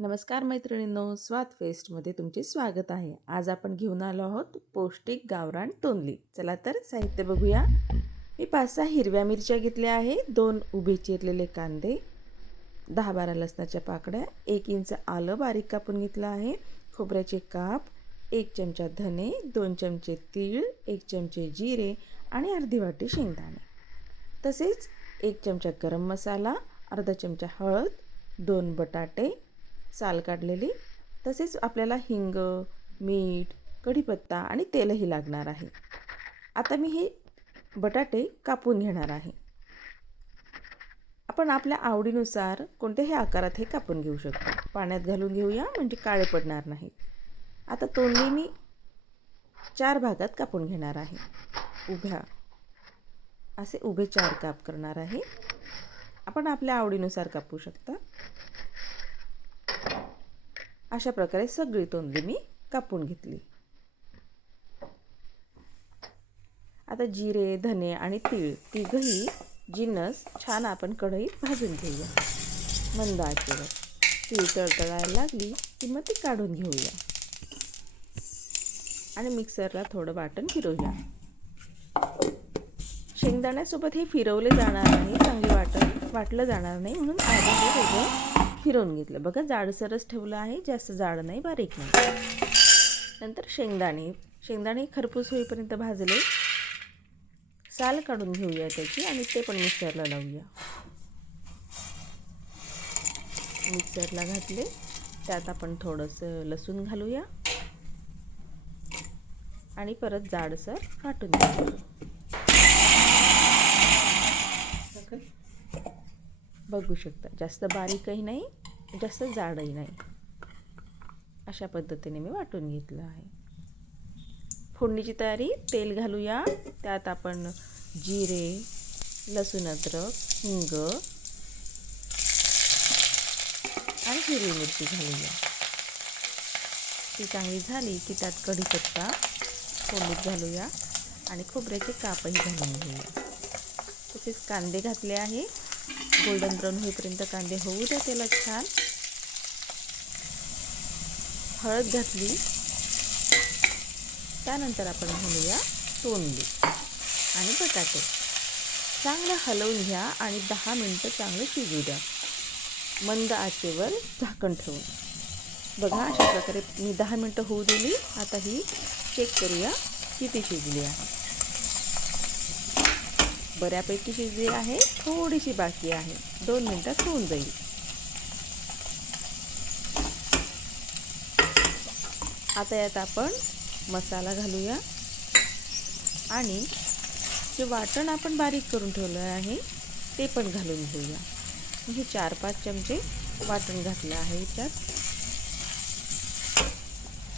नमस्कार मैत्रिणींनो, स्वाद फेस्टमध्ये तुमचे स्वागत आहे. आज आपण घेऊन आलो आहोत पौष्टिक गावरान तोंडली. चला तर साहित्य बघूया. मी 5-6 हिरव्या मिरच्या घेतल्या आहे, 2 उभे चिरलेले कांदे, 10-12 लसणाच्या पाकळ्या, 1 इंच आलं बारीक कापून घेतलं आहे, खोबऱ्याचे काप, 1 चमचा धने, 2 चमचे तीळ, 1 चमचे जिरे आणि अर्धी वाटी शेंगदाणे. तसेच 1 चमचा गरम मसाला, अर्धा चमचा हळद, 2 बटाटे साल काढलेली, तसेच आपल्याला हिंग, मीठ, कढीपत्ता आणि तेलही लागणार आहे. आता मी हे बटाटे कापून घेणार आहे. आपण आपल्या आवडीनुसार कोणत्याही आकारात हे कापून घेऊ शकतो. पाण्यात घालून घेऊया म्हणजे काळे पडणार नाहीत. आता तोंडली मी 4 भागात कापून घेणार आहे. असे उभे 4 काप करणार आहे. आपण आपल्या आवडीनुसार कापू शकता. अशा प्रकारे सगळी तोंडली मी कापून घेतली. आता जिरे, धने आणि तीळ तिघही जिन्नस छान आपण कढईत भाजून घेऊया. मंद आचेवर तीळ तळतळायला लागली की मग ती काढून घेऊया आणि मिक्सरला थोडं वाटण फिरवूया. शेंगदाण्यासोबत हे फिरवले जाणार नाही, चांगले वाटलं जाणार नाही, म्हणून आधी हे वेगळं फिरवून घेतलं. बघा, जाडसरच ठेवलं आहे, जास्त जाड नाही, बारीक नाही. नंतर शेंगदाणे खरपूस होईपर्यंत भाजले. साल काढून घेऊया त्याची आणि ते पण मिक्सरला लावूया. मिक्सरला घातले, त्यात आपण थोडंसं लसूण घालूया आणि परत जाडसर वाटून घेऊया. बघू शकता, जास्त बारीकही नाही, जास्त जाडही नाही. अशा पद्धतीने मी वाटून घेतलं आहे. फोडणीची तयारी. तेल घालूया. त्यात आपण जिरे, लसूण, अद्रक, हिंग आणि हिरवी मिरची घालूया. ती चांगली झाली की त्यात कढीपत्ता फोडणीत घालूया आणि खोबऱ्याचे कापही घालून घेऊया. तसेच कांदे घातले आहे. गोल्डन ब्राऊन होईपर्यंत कांदे होऊ द्या त्याला छान. हळद घातली. त्यानंतर आपण घालूया तोंडली आणि बटाटे. चांगलं हलवून घ्या आणि 10 मिनिटं चांगलं शिजू द्या, मंद आचेवर झाकण ठेवून. बघा, अशा प्रकारे मी 10 मिनिटं होऊ दिली. आता ही चेक करूया किती शिजली आहे. बऱ्यापैकी शिजली आहे, थोडीशी बाकी आहे, 2 मिनिटात होऊन जाईल. आता यात आपण मसाला घालूया आणि जे वाटण आपण बारीक करून ठेवलं आहे ते पण घालून घेऊया. म्हणजे 4-5 चमचे वाटण घातलं आहे त्यात.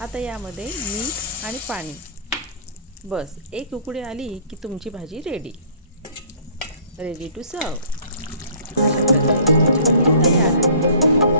आता यामध्ये मीठ आणि पाणी. बस, एक उकळी आली की तुमची भाजी रेडी टू सर्व. अशा प्रकारे तुमची भाजी तयार आहे.